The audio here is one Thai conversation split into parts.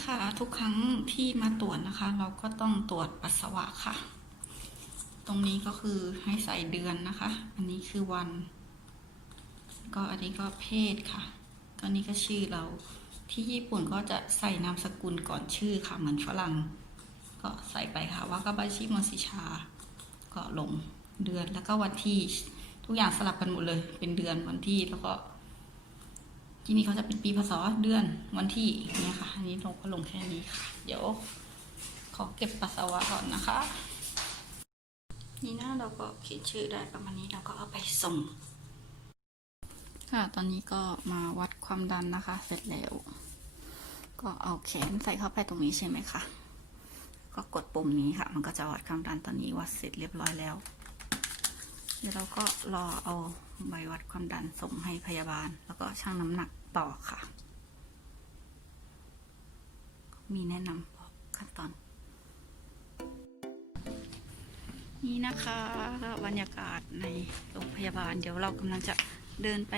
นะคะ ทุกครั้งที่มาตรวจนะคะ เราก็ต้องตรวจปัสสาวะค่ะ ตรงนี้ก็คือให้ใส่เดือนนะคะ อันนี้คือวัน ก็อันนี้ก็เพศค่ะก็นี้ก็ชื่อเราที่ญี่ปุ่นก็จะใส่นามสกุลก่อนชื่อค่ะ เหมือนฝรั่ง ก็ใส่ไปค่ะวากาบาชิโมซิชา ก็ลงเดือนแล้วก็วันที่ทุกอย่างสลับกันหมดเลย เป็นเดือนวันที่แล้วก็ ที่นี่เขาจะเป็นปีพศเดือนวันที่เนี่ยค่ะ อันนี้ลงก็ลงแค่นี้ค่ะ เดี๋ยวขอเก็บปัสสาวะก่อนนะคะ นี่นะเราก็เขียนชื่อได้ประมาณนี้เราก็เอาไปส่ง ค่ะ ตอนนี้ก็มาวัดความดันนะคะ เสร็จแล้ว ก็เอาแขนใส่เข้าไปตรงนี้ใช่ไหมคะก็กดปุ่มนี้ค่ะ มันก็จะวัดความดันตอนนี้วัดเสร็จเรียบร้อยแล้ว เดี๋ยวเราก็รอเอาใบวัดความดันส่งให้พยาบาล แล้วก็ชั่งน้ำหนัก ต่อค่ะ มีแนะนำขั้นตอน นี่นะคะบรรยากาศในโรงพยาบาล เดี๋ยวเรากำลังจะเดินไป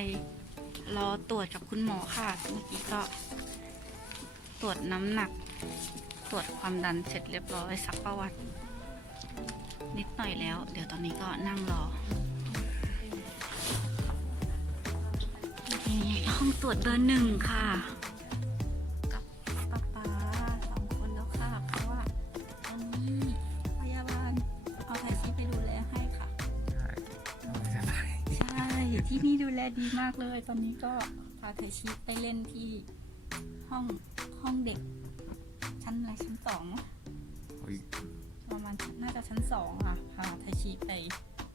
รอตรวจกับคุณหมอค่ะ เมื่อกี้ก็ตรวจน้ำหนัก ตรวจความดันเสร็จเรียบร้อยซักประวัติ นิดหน่อยแล้ว เดี๋ยวตอนนี้ก็นั่งรอ นี่ห้องตรวจเบอร์หนึ่งค่ะ กับป้าป๊าสองคนแล้วค่ะ เพราะว่าตอนนี้พยาบาลเอาไทยซีไปดูแลให้ค่ะ ใช่ที่นี่ดูแลดีมากเลย ตอนนี้ก็พาไทชิไปเล่นที่ห้องห้องเด็ก ชั้นอะไรชั้นสองประมาณน่าจะชั้นสองค่ะพาไทชิไป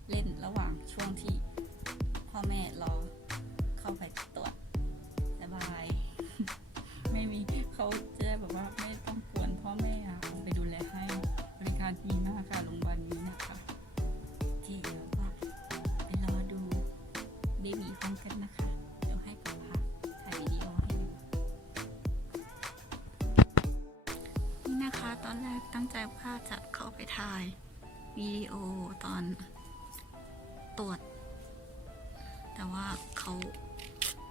เล่นระหว่างช่วงที่พ่อแม่รอ บริการดีมากค่ะโรงพยาบาลนี้นะคะโอเคเดี๋ยวก็ไปรอดูเบบีพร้อมกันนะคะ เดี๋ยวให้ป๊าป๊าถ่ายวิดีโอให้ดู นี่นะคะตอนแรกตั้งใจว่าจะเข้าไปถ่ายวิดีโอตอนตรวจ แต่ว่าเขา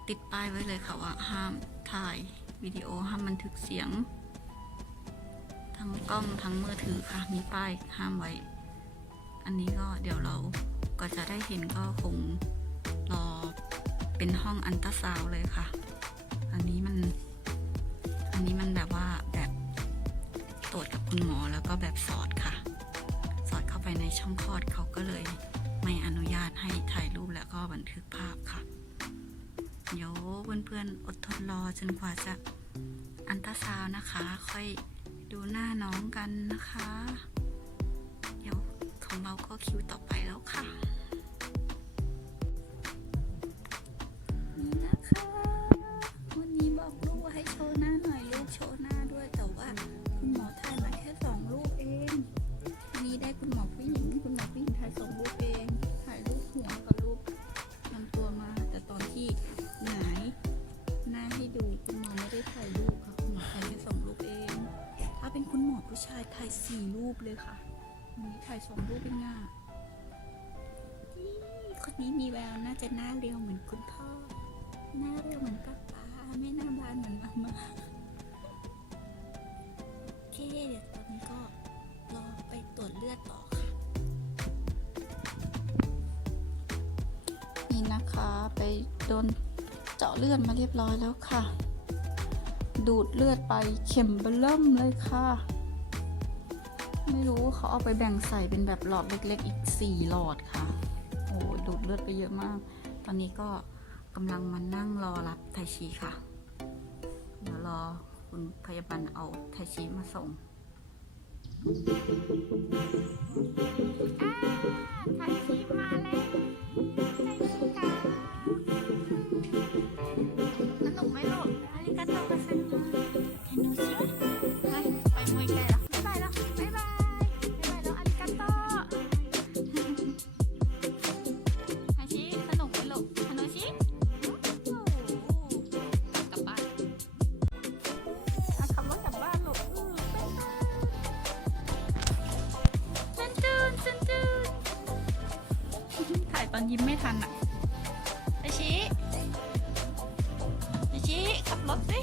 ติดป้ายไว้เลยค่ะว่าห้ามถ่ายวิดีโอห้ามบันทึกเสียง ทั้งกล้องทั้งมือถือค่ะ มีป้ายห้ามไว้ อันนี้ก็เดี๋ยวเราก็จะได้เห็นก็คงรอเป็นห้องอันตราซาวเลยค่ะ อันนี้มัน อันนี้มันแบบว่าแบบตรวจกับคุณหมอแล้วก็แบบสอดค่ะ สอดเข้าไปในช่องคลอดเขาก็เลยไม่อนุญาตให้ถ่ายรูปแล้วก็บันทึกภาพค่ะ เดี๋ยวเพื่อนๆอดทนรอจนกว่าจะอันตราซาวนะคะ ค่อย ดูหน้าน้องกันนะคะ เดี๋ยวของเราก็คิวต่อไปแล้วค่ะ สี่รูปเลยค่ะวันนี้ถ่ายสองรูปเป็นง่าคนนี้มีแววน่าจะหน้าเรียวเหมือนคุณพ่อ หน้าเรียวเหมือนป้าป้าไม่หน้าบานเหมือนมามาโอเคเดี๋ยวตอนนี้ก็รอไปตรวจเลือดต่อค่ะ นี่นะคะไปโดนเจาะเลือดมาเรียบร้อยแล้วค่ะ ดูดเลือดไปเข็มเบลิ่มเลยค่ะ ไม่รู้เขาเอาไปแบ่งใส่เป็นแบบหลอดเล็กๆ อีก 4 หลอดค่ะ โอ้ดูดเลือดไปเยอะมาก ตอนนี้ก็กำลังมานั่งรอรับไทชีค่ะ เดี๋ยวรอคุณพยาบาลเอาไทชีมาส่ง อนยิ้มไม่ทันอะไอชี้ไอชี้ขับรถสิ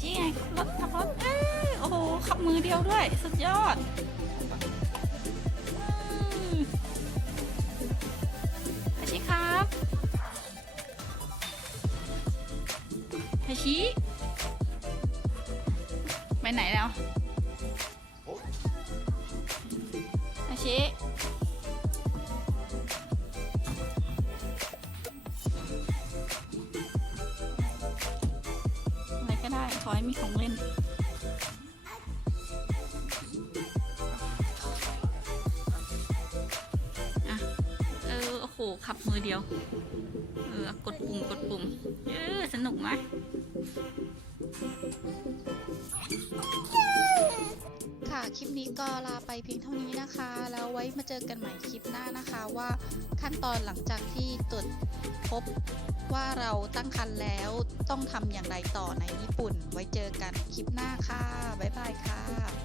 ชี้ไงขับรถขับรถเออโอ้โหขับมือเดียวด้วย สุดยอดไอชี้ครับไอชี้ไปไหนแล้วไอชี้ ขอให้มีของเล่น อะ เออ โอ้โห ขับมือเดียว เออ กดปุ่ม กดปุ่ม เออ สนุกไหมค่ะ คลิปนี้ก็ลาไปเพียงเท่านี้นะคะ แล้วไว้มาเจอกันใหม่คลิปหน้านะคะว่าขั้นตอนหลังจากที่ตรวจพบว่าเราตั้งครรภ์แล้ว ต้องทำอย่างไรต่อในญี่ปุ่น ไว้เจอกันคลิปหน้าค่ะ บ๊ายบายค่ะ